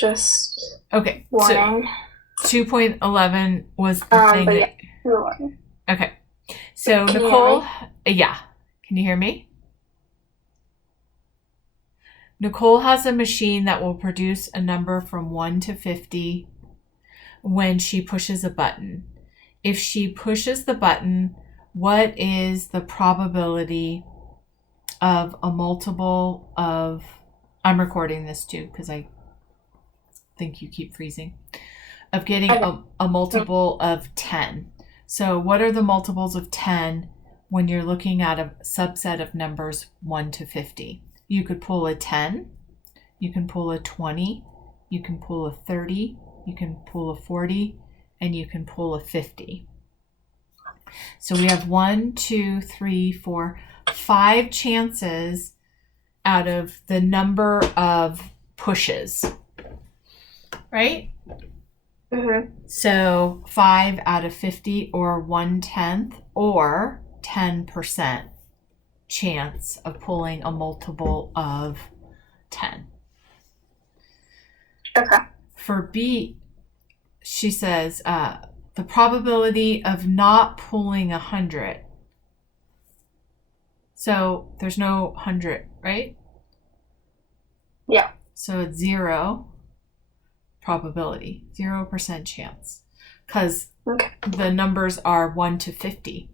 Just Okay. warning. So 2.11 was the thing But that... yeah, you're warning. Okay. So Can Nicole... Yeah. Can you hear me? Nicole has a machine that will produce a number from 1 to 50 when she pushes a button. If she pushes the button, what is the probability of a multiple of... I'm recording this too because I think you keep freezing. Of getting a multiple of 10. So what are the multiples of 10 when you're looking at a subset of numbers 1 to 50? You could pull a 10, you can pull a 20, you can pull a 30, you can pull a 40, and you can pull a 50. So we have 1, 2, 3, 4, 5 chances out of the number of pushes, right? Mm-hmm. So 5 out of 50 or 1/10 or 10% chance of pulling a multiple of 10. Okay. For B, she says the probability of not pulling 100. So there's no 100, right? Yeah. So it's 0 probability, 0% chance, because the numbers are 1 to 50.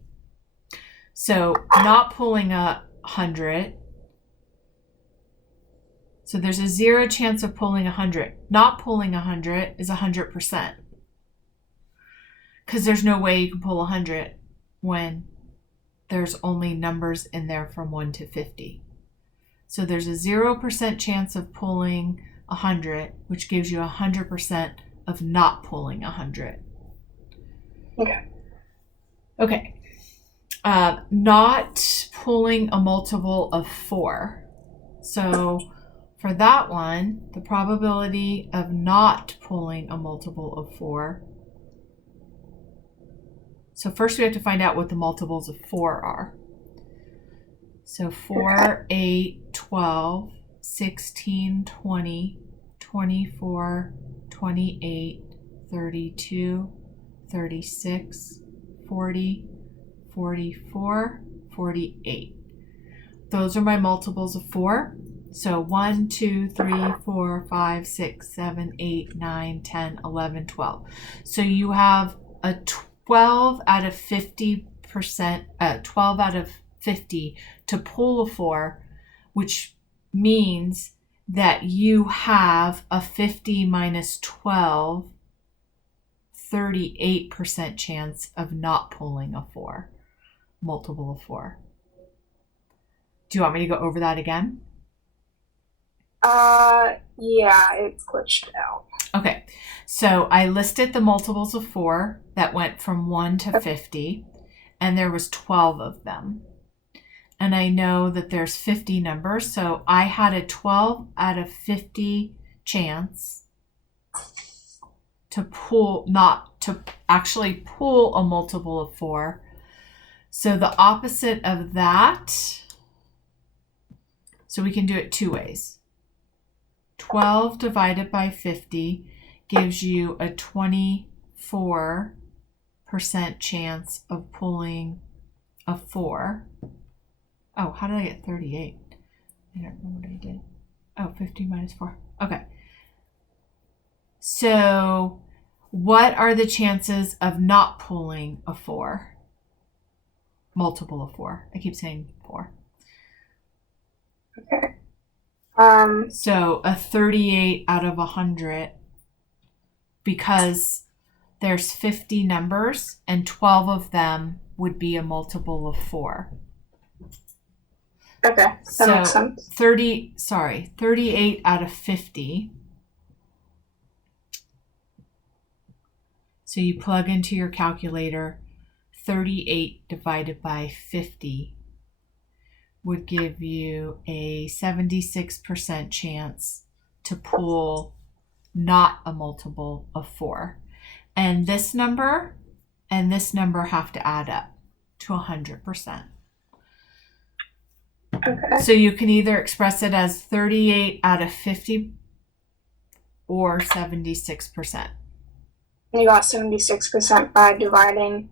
So not pulling 100. So there's a 0 chance of pulling 100. Not pulling 100 is 100%. Because there's no way you can pull 100 when there's only numbers in there from 1 to 50. So there's a 0% chance of pulling 100, which gives you 100% of not pulling 100. Okay. Not pulling a multiple of 4. So for that one, the probability of not pulling a multiple of 4. So first we have to find out what the multiples of 4 are. So 4, 8, 12, 16, 20, 24, 28, 32, 36, 40, 44, 48. Those are my multiples of 4. So 1, 2, 3, 4, 5, 6, 7, 8, 9, 10, 11, 12. So you have a 12 out of 50%, 12 out of 50 to pull a 4, which means that you have a 50 minus 12, 38% chance of not pulling a 4, multiple of 4. Do you want me to go over that again? Yeah, it's glitched out. Okay, so I listed the multiples of 4 that went from 1 to 50, and there was 12 of them. And I know that there's 50 numbers, so I had a 12 out of 50 chance to pull, not to actually pull a multiple of 4. So the opposite of that, so we can do it 2 ways. 12 divided by 50 gives you a 24% chance of pulling a 4. Oh, how did I get 38? I don't know what I did. Oh, 50 minus 4. Okay. So what are the chances of not pulling a 4? Multiple of 4. I keep saying 4. Okay. So a 38 out of 100, because there's 50 numbers and 12 of them would be a multiple of 4. Okay, that makes sense. 38 out of 50. So you plug into your calculator, 38 divided by 50 would give you a 76% chance to pull not a multiple of 4. And this number have to add up to 100%. Okay. So you can either express it as 38 out of 50 or 76%. And you got 76% by dividing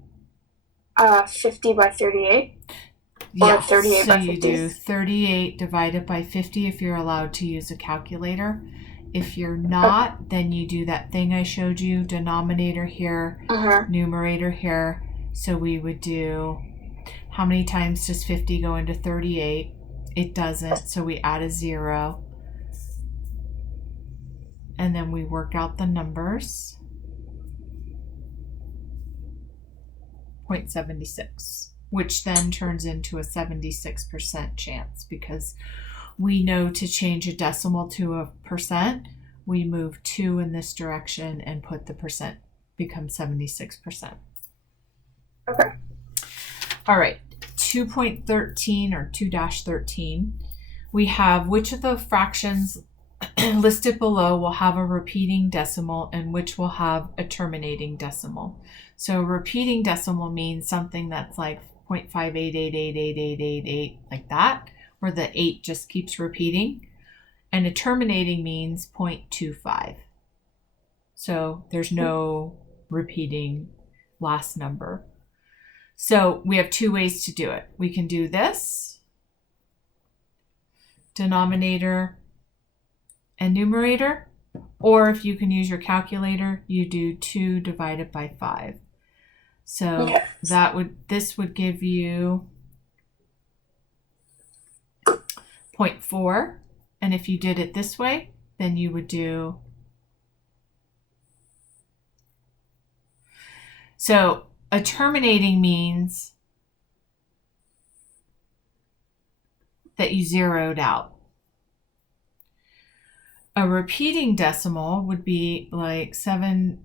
50 by 38. Yeah, Or 38 so by you 50. do 38 divided by 50 if you're allowed to use a calculator. If you're not, then you do that thing I showed you, denominator here, numerator here. So we would do, how many times does 50 go into 38? It doesn't, so we add a 0. And then we work out the numbers. 0.76, which then turns into a 76% chance, because we know to change a decimal to a percent, we move 2 in this direction and put the percent, becomes 76%. Okay. All right, 2.13 or 2-13, we have which of the fractions listed below will have a repeating decimal and which will have a terminating decimal. So a repeating decimal means something that's like 0.5888888, like that, where the 8 just keeps repeating. And a terminating means 0.25. So there's no repeating last number. So we have 2 ways to do it. We can do this, denominator and numerator, or if you can use your calculator, you do 2 divided by 5. So this would give you 0.4. And if you did it this way, then you would do, so a terminating means that you zeroed out. A repeating decimal would be like 7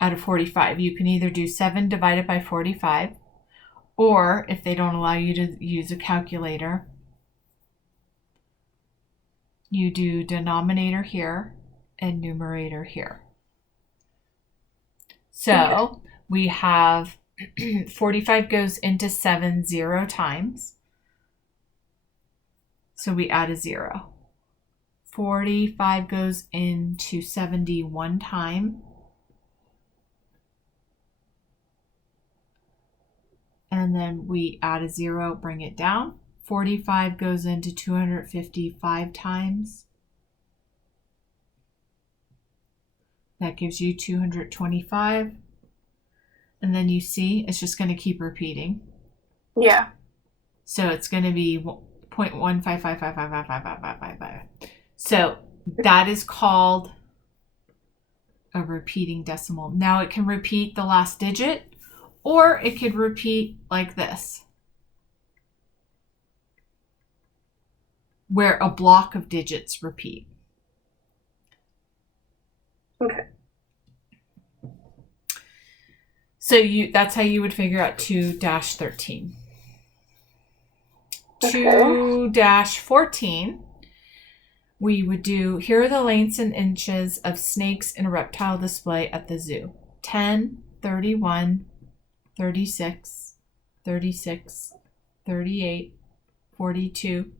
out of 45. You can either do 7 divided by 45, or if they don't allow you to use a calculator, you do denominator here and numerator here. So we have 45 goes into 7 0 times. So we add a 0. 45 goes into 70 1 time. And then we add a 0, bring it down. 45 goes into 255 times. That gives you 225. And then you see it's just going to keep repeating. Yeah. So it's going to be 0.155555555. So that is called a repeating decimal. Now it can repeat the last digit, or it could repeat like this, where a block of digits repeat. Okay. So that's how you would figure out 2-13. Okay. 2-14, we would do, here are the lengths and inches of snakes in a reptile display at the zoo. 10, 31, 36, 36, 38, 42,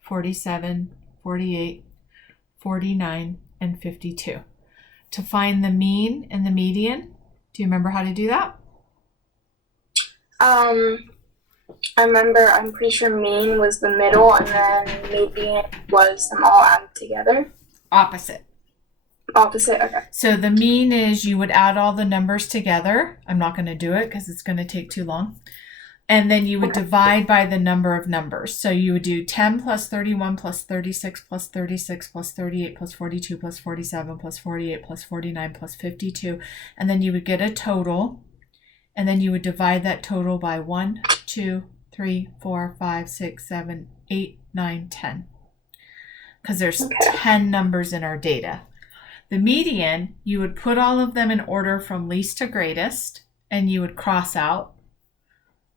47, 48, 49, and 52. To find the mean and the median, do you remember how to do that? I remember, I'm pretty sure mean was the middle, and then median was them all added together. Opposite. Opposite, okay. So the mean is you would add all the numbers together. I'm not going to do it because it's going to take too long. And then you would divide by the number of numbers. So you would do 10 plus 31 plus 36 plus 36 plus 38 plus 42 plus 47 plus 48 plus 49 plus 52. And then you would get a total. And then you would divide that total by 1, 2, 3, 4, 5, 6, 7, 8, 9, 10. Because there's 10 numbers in our data. The median, you would put all of them in order from least to greatest, and you would cross out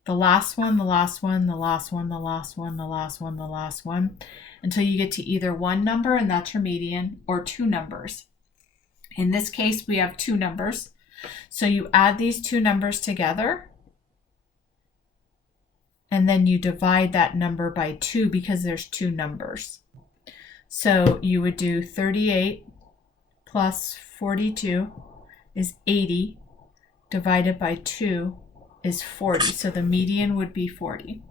the last one, the last one, the last one, the last one, the last one, the last one, until you get to either one number, and that's your median, or 2 numbers. In this case, we have 2 numbers. So you add these 2 numbers together, and then you divide that number by 2 because there's two numbers. So you would do 38 plus 42 is 80, divided by 2 is 40. So the median would be 40.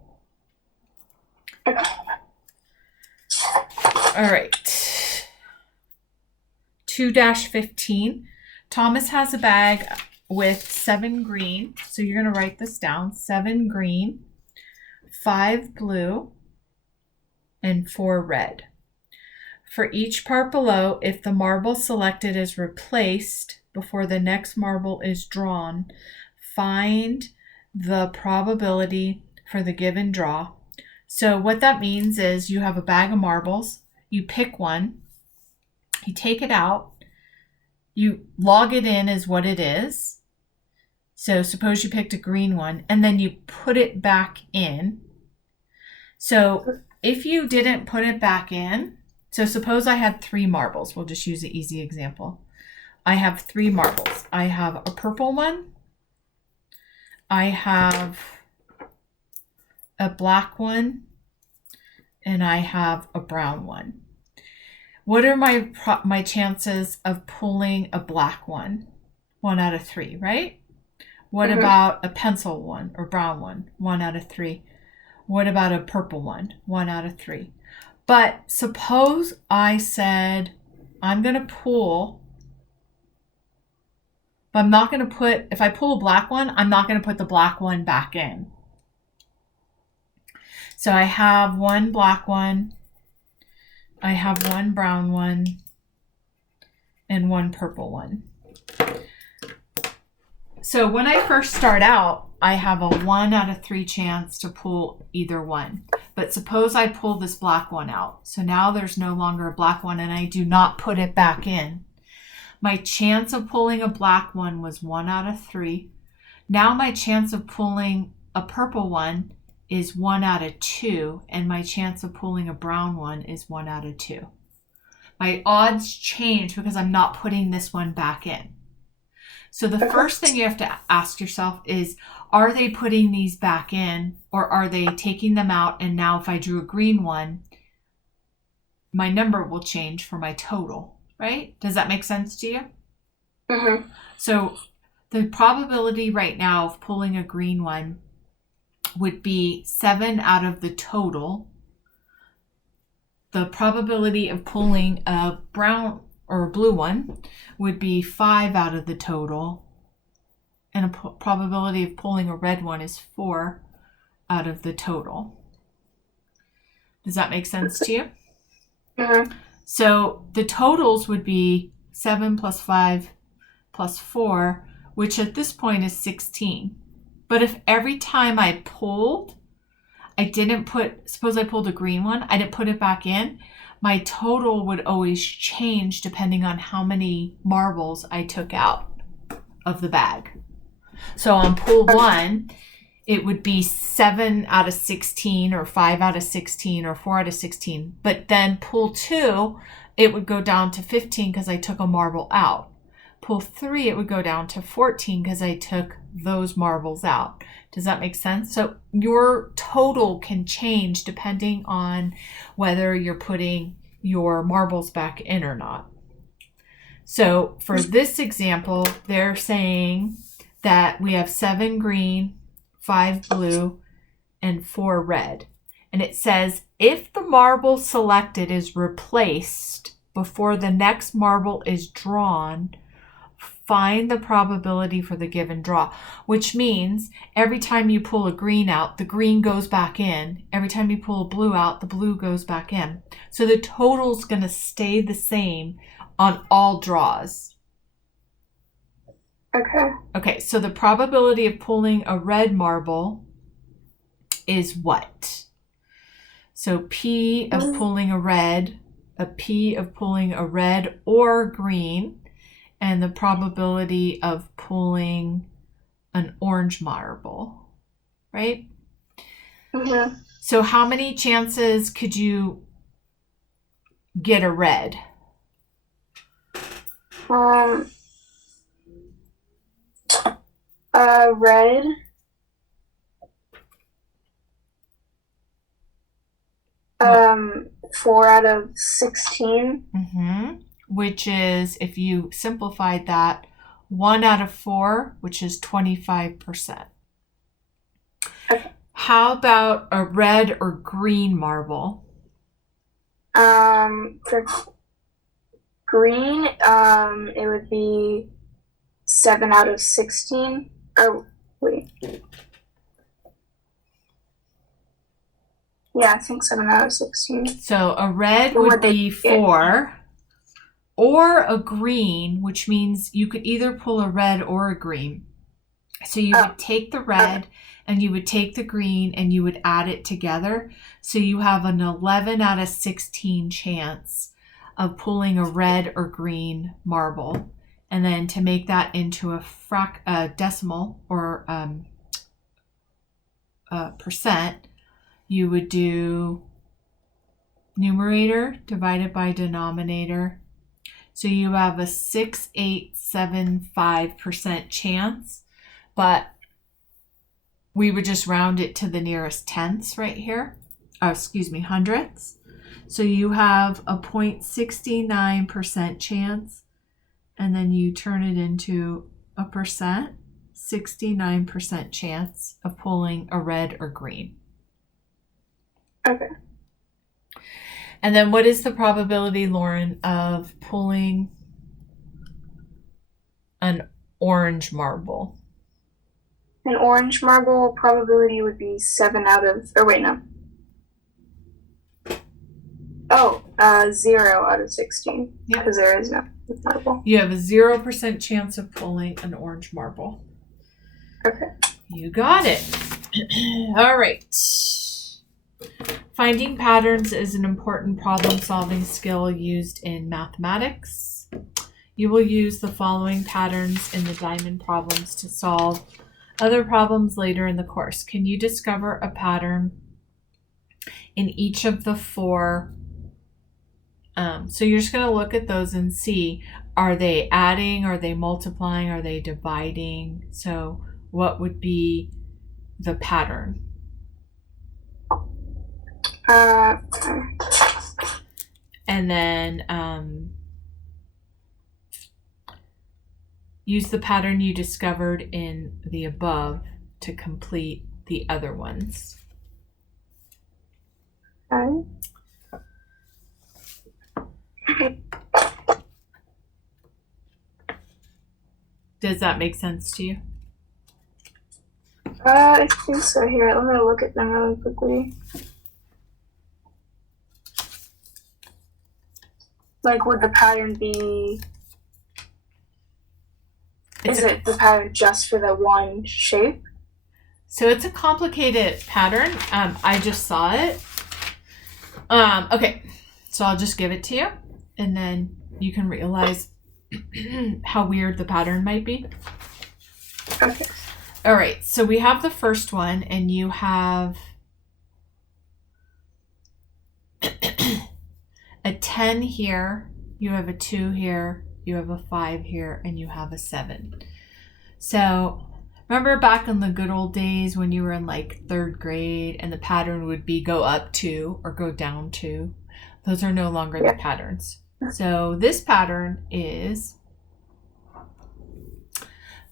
All right. 2-15. Thomas has a bag with 7 green. So you're going to write this down. 7 green, 5 blue, and 4 red. For each part below, if the marble selected is replaced before the next marble is drawn, find the probability for the given draw. So what that means is you have a bag of marbles, you pick one, you take it out, you log it in as what it is. So suppose you picked a green one, and then you put it back in. So if you didn't put it back in, so suppose I had 3 marbles. We'll just use an easy example. I have 3 marbles. I have a purple one. I have a black one. And I have a brown one. What are my chances of pulling a black one? 1 out of 3, right? What about a pencil one or brown one? 1 out of 3. What about a purple one? 1 out of 3. But suppose I said, I'm going to pull, but I'm not going to put, if I pull a black one, I'm not going to put the black one back in. So I have 1 black one, I have 1 brown one, and 1 purple one. So when I first start out, I have a 1 out of 3 chance to pull either one. But suppose I pull this black one out. So now there's no longer a black one and I do not put it back in. My chance of pulling a black one was 1 out of 3. Now my chance of pulling a purple one is 1 out of 2, and my chance of pulling a brown one is 1 out of 2. My odds change because I'm not putting this one back in. So the first thing you have to ask yourself is, are they putting these back in, or are they taking them out? And now if I drew a green one, my number will change for my total, right? Does that make sense to you? Mm-hmm. So the probability right now of pulling a green one would be 7 out of the total. The probability of pulling a brown or a blue one would be 5 out of the total. And a probability of pulling a red one is 4 out of the total. Does that make sense to you? Mm-hmm. So the totals would be 7 plus 5 plus 4, which at this point is 16. But if every time I pulled, I didn't put, suppose I pulled a green one, I didn't put it back in, my total would always change depending on how many marbles I took out of the bag. So on pull 1, it would be 7 out of 16 or 5 out of 16 or 4 out of 16. But then pull 2, it would go down to 15 because I took a marble out. Pull 3, it would go down to 14 because I took those marbles out. Does that make sense? So your total can change depending on whether you're putting your marbles back in or not. So for this example, they're saying that we have 7 green, 5 blue, and 4 red. And it says, if the marble selected is replaced before the next marble is drawn, find the probability for the given draw, which means every time you pull a green out, the green goes back in. Every time you pull a blue out, the blue goes back in. So the total's going to stay the same on all draws. Okay, so the probability of pulling a red marble is what? So P of pulling a red, a P of pulling a red or green, and the probability of pulling an orange marble, right? Mm-hmm. So how many chances could you get a red? Red. 4 out of 16. Which is, if you simplified that, 1 out of 4, which is 25%. Okay. How about a red or green marble? For green, it would be 7 out of 16. Oh, wait. Yeah, I think 7 out of 16. So a red would be 4, or a green, which means you could either pull a red or a green. So you would take the red and you would take the green and you would add it together. So you have an 11 out of 16 chance of pulling a red or green marble. And then to make that into a decimal or percent, you would do numerator divided by denominator. So you have a 6.875% chance, but we would just round it to the nearest tenths right here. Hundredths. So you have a 0.69% chance, and then you turn it into a percent, 69% chance of pulling a red or green. Okay. And then what is the probability, Lauren, of pulling an orange marble? An orange marble probability would be 7 out of, 0 out of 16. Yeah. Because there is no marble. You have a 0% chance of pulling an orange marble. Okay. You got it. All right. Finding patterns is an important problem-solving skill used in mathematics. You will use the following patterns in the diamond problems to solve other problems later in the course. Can you discover a pattern in each of the 4? So you're just going to look at those and see, are they adding, are they multiplying, are they dividing? So what would be the pattern? And then use the pattern you discovered in the above to complete the other ones. Okay. Does that make sense to you? I think so. Here, let me look at them really quickly. Like, would the pattern be... Is it the pattern just for the one shape? So it's a complicated pattern. I just saw it. Okay, so I'll just give it to you, and then you can realize how weird the pattern might be. Okay. All right, so we have the first one, and you have a 10 here, you have a 2 here, you have a 5 here, and you have a 7. So remember back in the good old days when you were in like 3rd grade and the pattern would be go up 2 or go down 2? Those are no longer the patterns. So this pattern is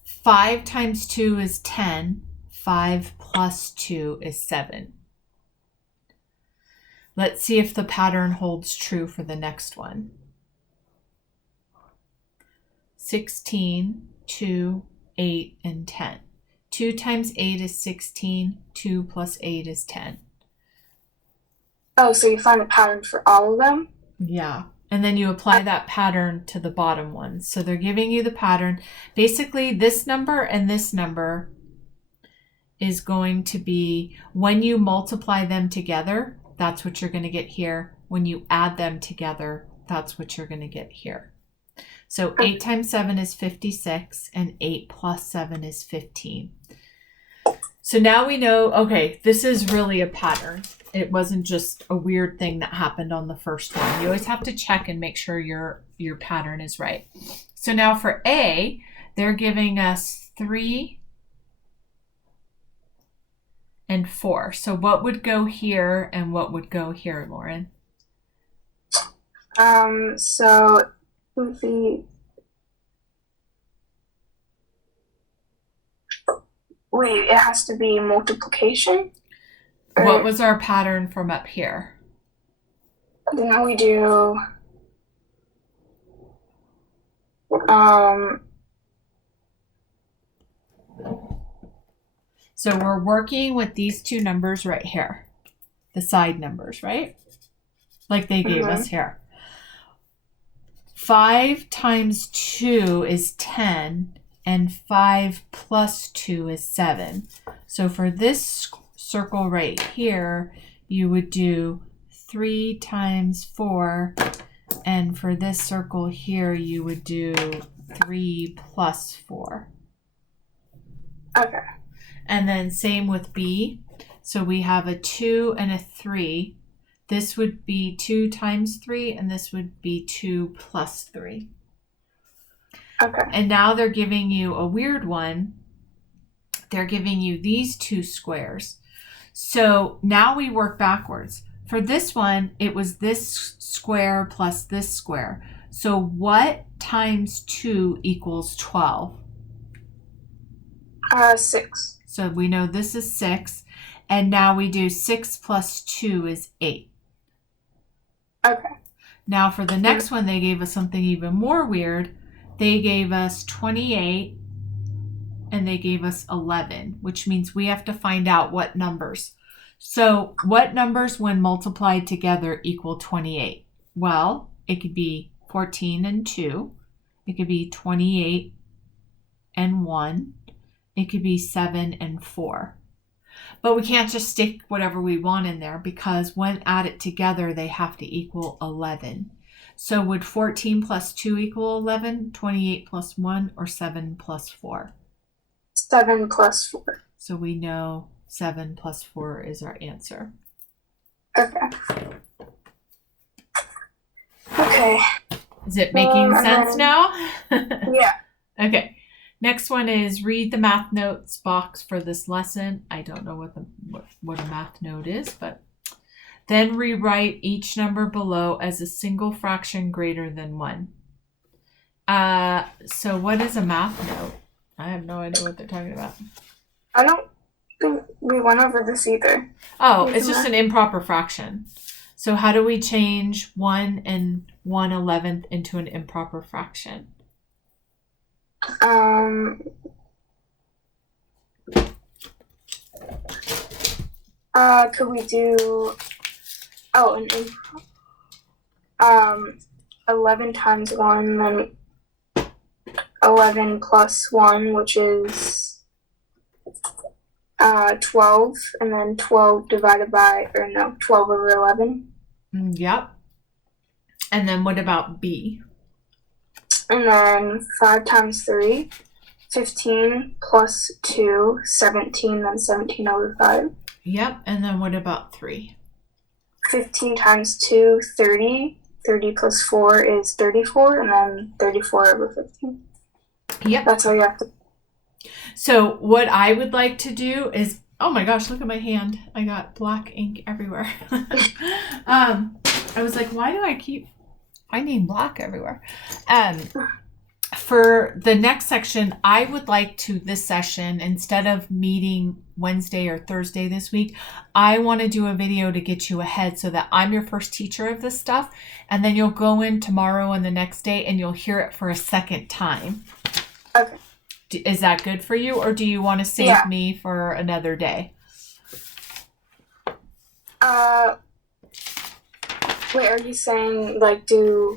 5 times 2 is 10. 5 plus 2 is 7. Let's see if the pattern holds true for the next one. 16, 2, 8, and 10. 2 times 8 is 16. 2 plus 8 is 10. Oh, so you find a pattern for all of them? Yeah. And then you apply that pattern to the bottom ones. So they're giving you the pattern. Basically, this number and this number is going to be, when you multiply them together, that's what you're going to get here. When you add them together, that's what you're going to get here. So 8 times 7 is 56, and 8 plus 7 is 15. So now we know, okay, this is really a pattern. It wasn't just a weird thing that happened on the first one. You always have to check and make sure your pattern is right. So now for A, they're giving us 3 and 4. So what would go here and what would go here, Lauren? So it would be. Wait, it has to be multiplication? What was our pattern from up here? Then we do. So we're working with these two numbers right here, the side numbers, right? Like they gave us here. 5 times 2 is 10, and 5 plus 2 is 7. So for this circle right here, you would do 3 times 4, and for this circle here, you would do 3 plus 4. Okay. And then same with B. So we have a 2 and a 3. This would be 2 times 3, and this would be 2 plus 3. Okay. And now they're giving you a weird one. They're giving you these two squares. So now we work backwards. For this one, it was this square plus this square. So what times 2 equals 12? 6. So we know this is 6. And now we do 6 plus 2 is 8. Okay. Now for the next one, they gave us something even more weird. They gave us 28 and they gave us 11, which means we have to find out what numbers. So what numbers when multiplied together equal 28? Well, it could be 14 and 2. It could be 28 and 1. It could be 7 and 4. But we can't just stick whatever we want in there because when added together, they have to equal 11. So would 14 plus 2 equal 11, 28 plus 1, or 7 plus 4? 7 plus 4. So we know 7 plus 4 is our answer. Okay. Okay. Is it making sense now? Yeah. Okay. Next one is read the math notes box for this lesson. I don't know what a math note is, but then rewrite each number below as a single fraction greater than 1. So what is a math note? I have no idea what they're talking about. I don't think we went over this either. Oh, it's just an improper fraction. So how do we change 1 and 1/11th into an improper fraction? Could we do 11 times 1, then 11 plus 1, which is 12, and then 12 divided by, 12 over 11. Yep. And then what about B? And then 5 times 3, 15 plus 2, 17, then 17 over 5. Yep. And then what about 3? 15 times 2, 30. 30 plus 4 is 34, and then 34 over 15. Yep. That's all you have to. So what I would like to do is, oh my gosh, look at my hand. I got black ink everywhere. I was like, why do I keep finding black everywhere? For the next section, I would like to, this session, instead of meeting Wednesday or Thursday this week, I want to do a video to get you ahead so that I'm your first teacher of this stuff. And then you'll go in tomorrow and the next day and you'll hear it for a second time. Okay. Is that good for you, or do you want to save me for another day? Wait, are you saying like do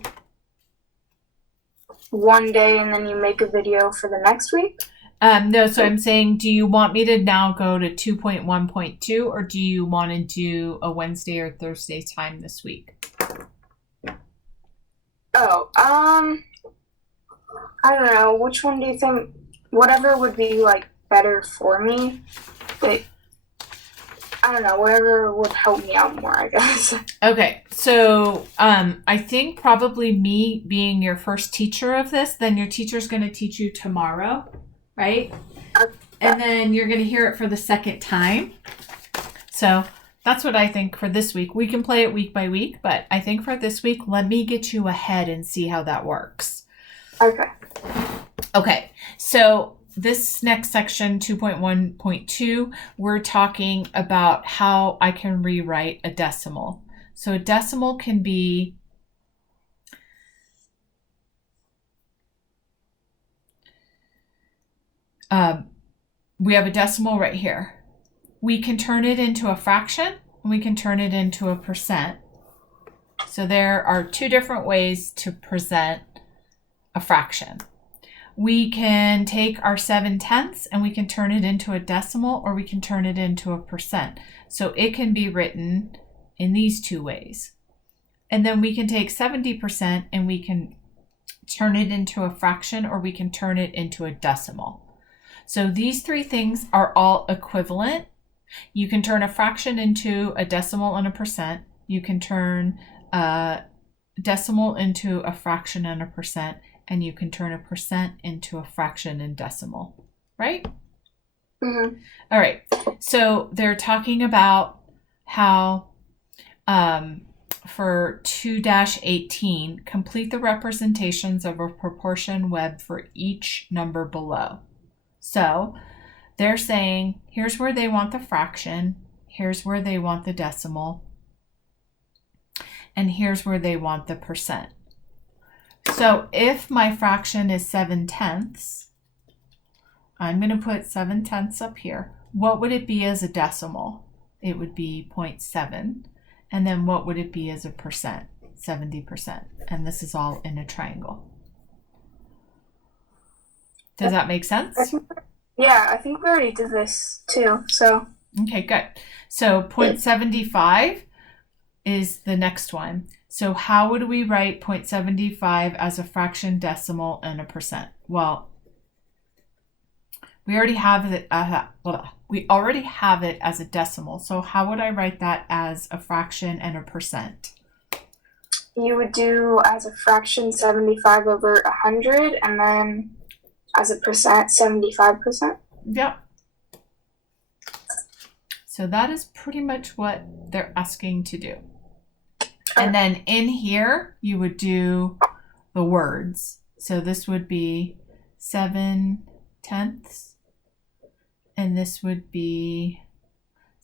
one day and then you make a video for the next week? No, so I'm saying, do you want me to now go to 2.1.2, or do you want to do a Wednesday or Thursday time this week? Oh, I don't know. Which one do you think? Whatever would be like better for me. But I don't know. Whatever would help me out more, I guess. Okay, so I think probably me being your first teacher of this, then your teacher's going to teach you tomorrow, right? And then you're going to hear it for the second time. So that's what I think for this week. We can play it week by week, but I think for this week, let me get you ahead and see how that works. Okay. Okay, so this next section, 2.1.2, we're talking about how I can rewrite a decimal. So a decimal can be we have a decimal right here. We can turn it into a fraction, and we can turn it into a percent. So there are two different ways to present a fraction. We can take our 7/10 and we can turn it into a decimal, or we can turn it into a percent. So it can be written in these two ways. And then we can take 70% and we can turn it into a fraction, or we can turn it into a decimal. So these three things are all equivalent. You can turn a fraction into a decimal and a percent. You can turn a decimal into a fraction and a percent, and you can turn a percent into a fraction and decimal, right? Mm-hmm. All right. So they're talking about how for 2-18, complete the representations of a proportion web for each number below. So they're saying, here's where they want the fraction, here's where they want the decimal, and here's where they want the percent. So if my fraction is 7/10, I'm going to put 7/10 up here. What would it be as a decimal? It would be 0.7. And then what would it be as a percent? 70%. And this is all in a triangle. Does that make sense? I think we already did this too. So okay, good. So 0.75 is the next one. So how would we write 0.75 as a fraction, decimal, and a percent? Well, we already have it. We already have it as a decimal. So how would I write that as a fraction and a percent? you would do as a fraction 75 over 100, and then as a percent 75%. Yep. So that is pretty much what they're asking to do. And then in here, you would do the words. So this would be 7/10, and this would be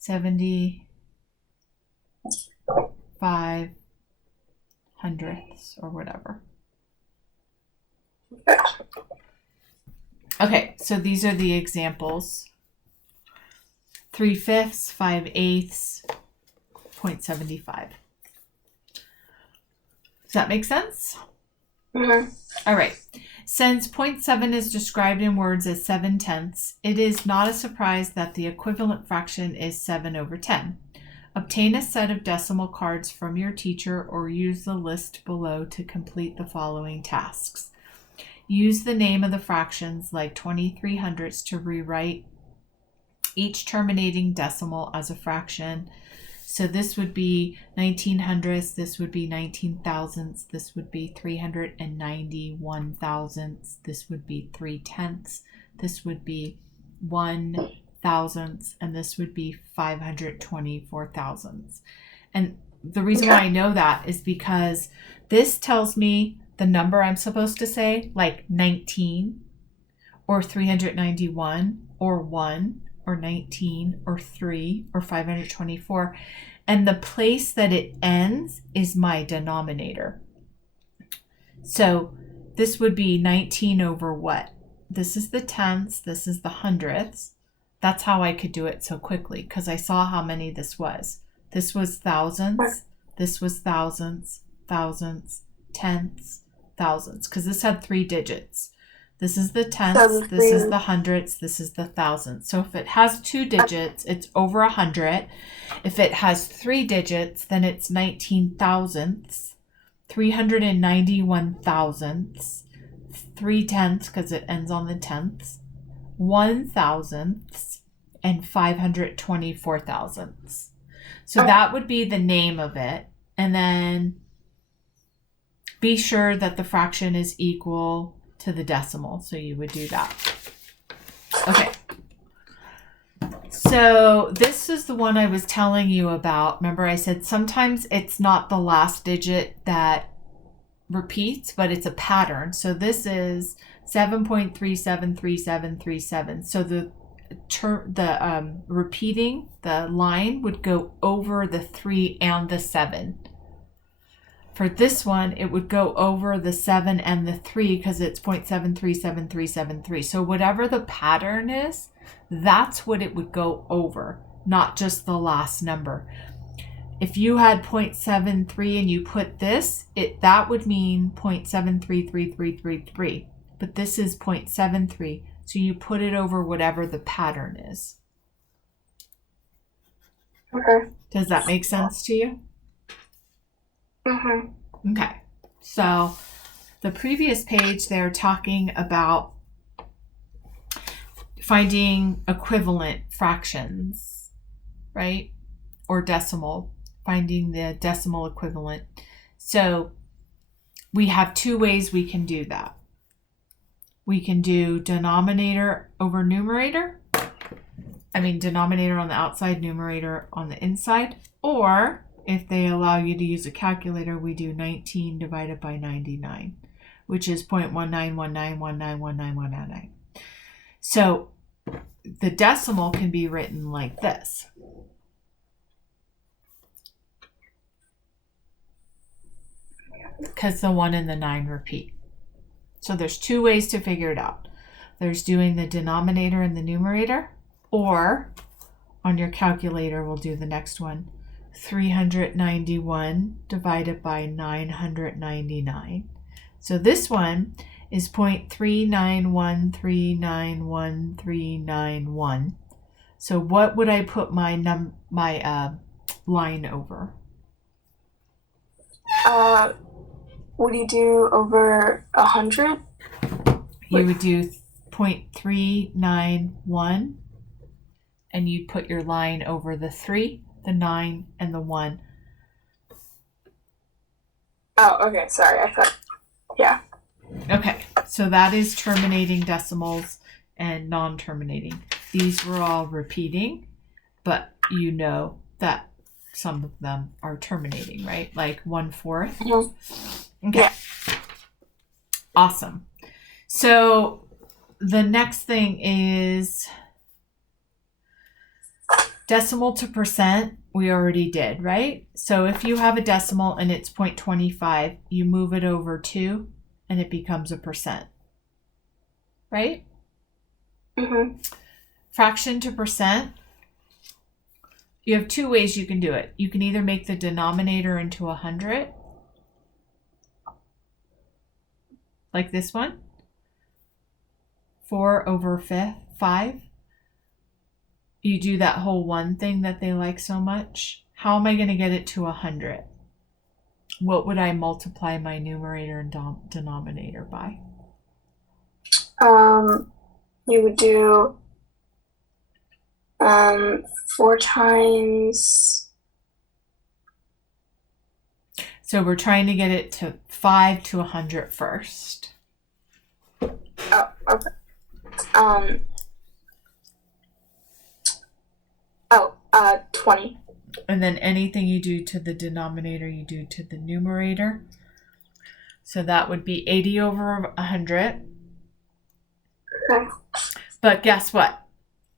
75/100 or whatever. Okay, so these are the examples. 3/5, 5/8, 0.75. Does that make sense? Mm-hmm. All right. Since 0.7 is described in words as 7/10, it is not a surprise that the equivalent fraction is 7/10. Obtain a set of decimal cards from your teacher or use the list below to complete the following tasks. Use the name of the fractions like 2300ths to rewrite each terminating decimal as a fraction. So this would be 1900ths, this would be 19,000ths, this would be 391,000ths, this would be 3/10ths, this would be 1,000ths, and this would be 524,000ths. And the reason why I know that is because this tells me the number I'm supposed to say, like 19 or 391 or 1 or 19 or 3 or 524, and the place that it ends is my denominator. So this would be 19 over what? This is the tenths, this is the hundredths. That's how I could do it so quickly, because I saw how many this was. This was thousands, this was thousands, thousands, tenths, thousands, because this had 3 digits. This is the tenths, this is the hundredths, this is the thousands. So if it has 2 digits, it's over 100. If it has 3 digits, then it's 19 thousandths, 391 thousandths, 3/10, because it ends on the tenths, 1,000ths, and 524 thousandths. So that would be the name of it. And then be sure that the fraction is equal to the decimal. So you would do that. Okay. So this is the one I was telling you about. Remember I said sometimes it's not the last digit that repeats, but it's a pattern. So this is 7.373737. So the repeating the line would go over the 3 and the 7. For this one, it would go over the 7 and the 3 because it's 0.737373. So whatever the pattern is, that's what it would go over, not just the last number. If you had 0.73 and you put this, that would mean 0.733333. But this is 0.73. So you put it over whatever the pattern is. Okay. Does that make sense to you? Mm-hmm. Okay. So the previous page, they're talking about finding equivalent fractions, right? Or decimal, finding the decimal equivalent. So we have two ways we can do that. We can do denominator over numerator. Denominator on the outside, numerator on the inside. Or if they allow you to use a calculator, we do 19 divided by 99, which is 0.19191919919. So the decimal can be written like this. Because the 1 and the 9 repeat. So there's two ways to figure it out. There's doing the denominator and the numerator, or on your calculator, we'll do the next one. 391 divided by 999. So this one is 0.391391391. So what would I put my line over? Would you do over 100? You would do 0.391, and you'd put your line over the 3, the 9, and the 1. Oh, okay. Sorry. I thought, yeah. Okay, so that is terminating decimals and non-terminating. These were all repeating, but you know that some of them are terminating, right? Like 1/4. Mm-hmm. Okay. Yeah. Awesome. So the next thing is decimal to percent. We already did, right? So if you have a decimal and it's 0.25, you move it over 2 and it becomes a percent, right? Mm-hmm. Fraction to percent. You have two ways you can do it. You can either make the denominator into 100, like this one, 4 over 5. You do that whole 1 thing that they like so much. How am I going to get it to 100? What would I multiply my numerator and denominator by? You would do 4 times. So we're trying to get it to 5 to 100 first. Oh, okay. 20. And then anything you do to the denominator, you do to the numerator. So that would be 80 over 100. Okay. But guess what?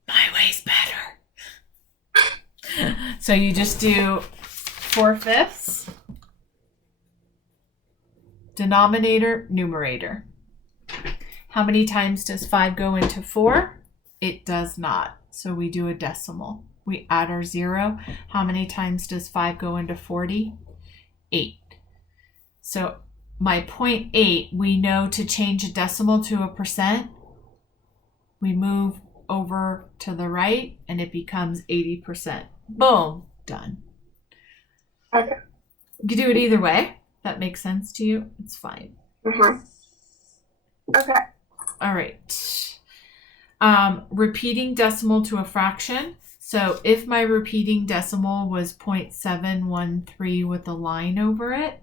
My way's better. So you just do 4/5. Denominator, numerator. How many times does 5 go into 4? It does not. So we do a decimal. We add our 0. How many times does 5 go into 40? 8. So my 0.8, we know to change a decimal to a percent, we move over to the right and it becomes 80%. Boom, done. Okay. You can do it either way. That makes sense to you? It's fine. Mm-hmm. Okay. All right. Repeating decimal to a fraction. So if my repeating decimal was 0.713 with a line over it,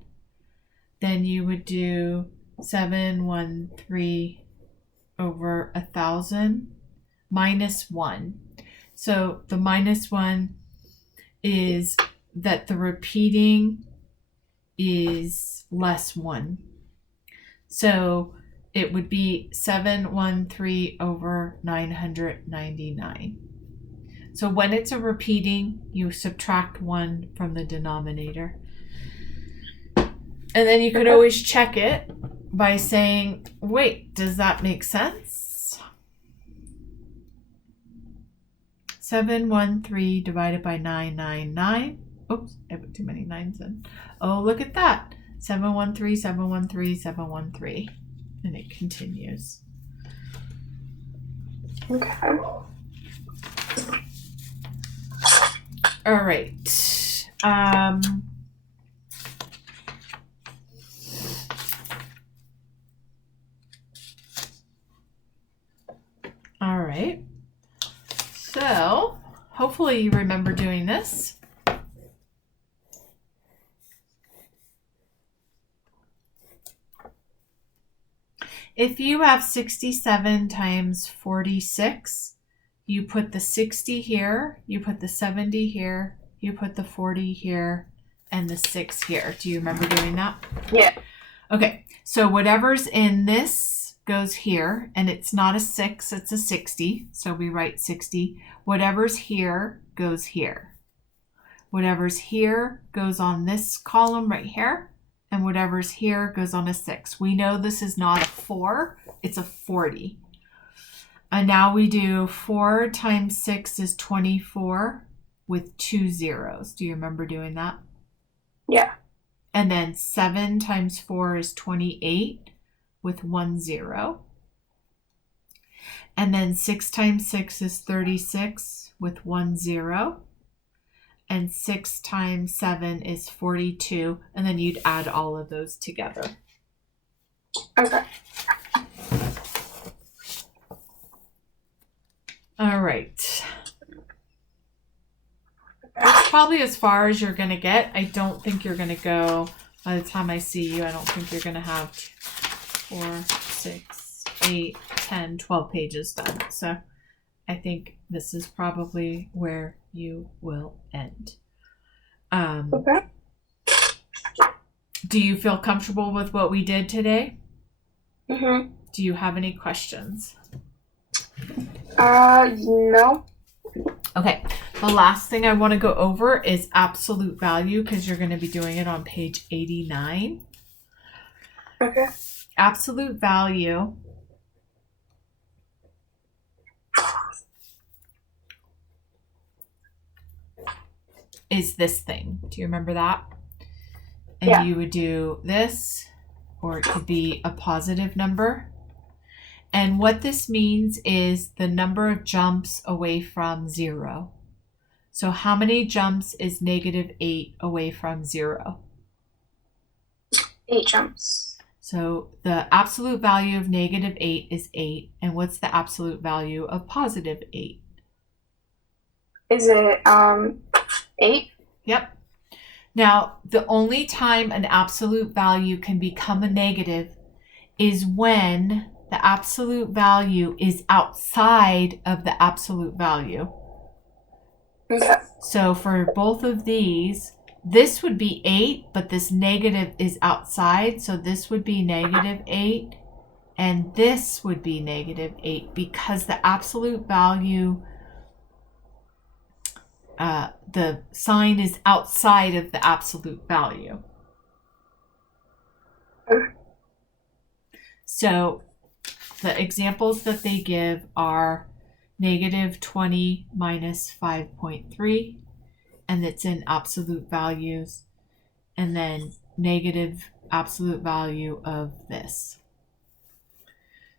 then you would do 713 over 1,000 minus 1. So the minus 1 is that the repeating is less 1. So it would be 713 over 999. So when it's a repeating, you subtract 1 from the denominator. And then you could always check it by saying, wait, does that make sense? 713 divided by 999. Oops, I put too many 9s in. Oh, look at that. 713, 713, 713. And it continues. Okay. All right. All right. So hopefully you remember doing this. If you have 67 times 46, you put the 60 here, you put the 70 here, you put the 40 here, and the 6 here. Do you remember doing that? Yeah. Okay, so whatever's in this goes here, and it's not a 6, it's a 60, so we write 60. Whatever's here goes here. Whatever's here goes on this column right here, and whatever's here goes on a 6. We know this is not a 4, it's a 40. And now we do 4 times 6 is 24 with 2 zeros. Do you remember doing that? Yeah. And then 7 times 4 is 28 with 1 0. And then 6 times 6 is 36 with 1 0. And 6 times 7 is 42. And then you'd add all of those together. Okay. All right. That's probably as far as you're going to get. I don't think you're going to go, by the time I see you, I don't think you're going to have 4, 6, 8, 10, 12 pages done. So I think this is probably where you will end. Okay. Do you feel comfortable with what we did today? Mm-hmm. Do you have any questions? No. Okay, the last thing I want to go over is absolute value because you're going to be doing it on page 89. Okay. Absolute value is this thing. Do you remember that? And Yeah. you would do this, or it could be a positive number. And what this means is the number of jumps away from 0. So how many jumps is negative 8 away from 0? 8 jumps. So the absolute value of negative 8 is 8. And what's the absolute value of positive 8? Is it 8? Yep. Now, the only time an absolute value can become a negative is when the absolute value is outside of the absolute value. Okay. So for both of these, this would be 8, but this negative is outside. So this would be negative 8, and this would be negative 8 because the absolute value, the sign is outside of the absolute value. So the examples that they give are negative 20 minus 5.3, and it's in absolute values, and then negative absolute value of this.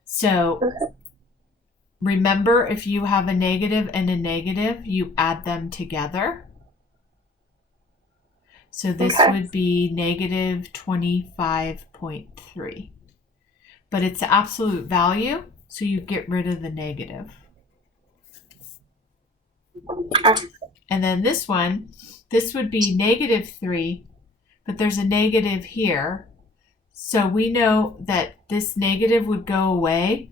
So remember, if you have a negative and a negative, you add them together. So this would be negative 25.3. But it's the absolute value, so you get rid of the negative. And then this one, this would be negative 3, but there's a negative here. So we know that this negative would go away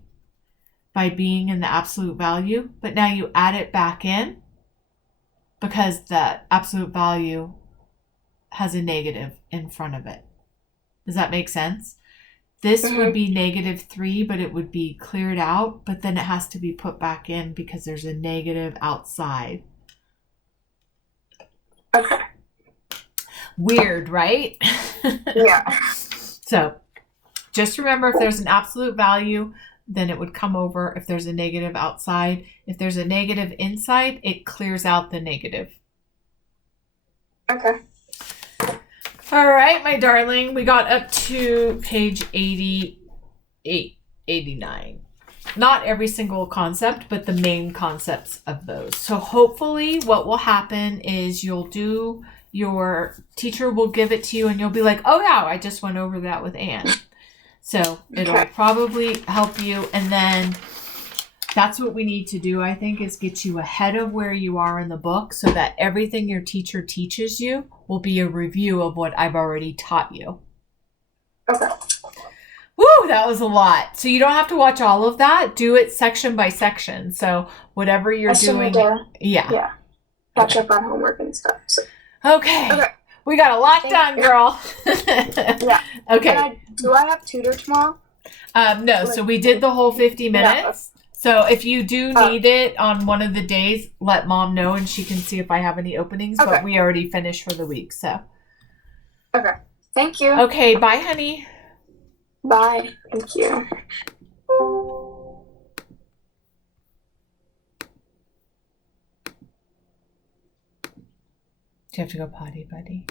by being in the absolute value, but now you add it back in because the absolute value has a negative in front of it. Does that make sense? This would be -3, but it would be cleared out, but then it has to be put back in because there's a negative outside. Okay. Weird, right? Yeah. So just remember, if there's an absolute value, then it would come over. If there's a negative outside, if there's a negative inside, it clears out the negative. Okay. All right, my darling, we got up to page 88, 89. Not every single concept, but the main concepts of those. So hopefully what will happen is your teacher will give it to you and you'll be like, oh yeah, I just went over that with Anne. So it'll probably help you. And then that's what we need to do, I think, is get you ahead of where you are in the book so that everything your teacher teaches you will be a review of what I've already taught you. Okay. Woo, that was a lot. So you don't have to watch all of that. Do it section by section. So whatever you're doing. Yeah. Catch up on homework and stuff. So. Okay. We got a lot done, girl. Yeah. Okay. Do I have tutor tomorrow? No, so we did the whole 50 minutes. So if you do need it on one of the days, let Mom know and she can see if I have any openings. But we already finished for the week, so. Okay. Thank you. Okay, bye, honey. Bye. Thank you. Do you have to go potty, buddy?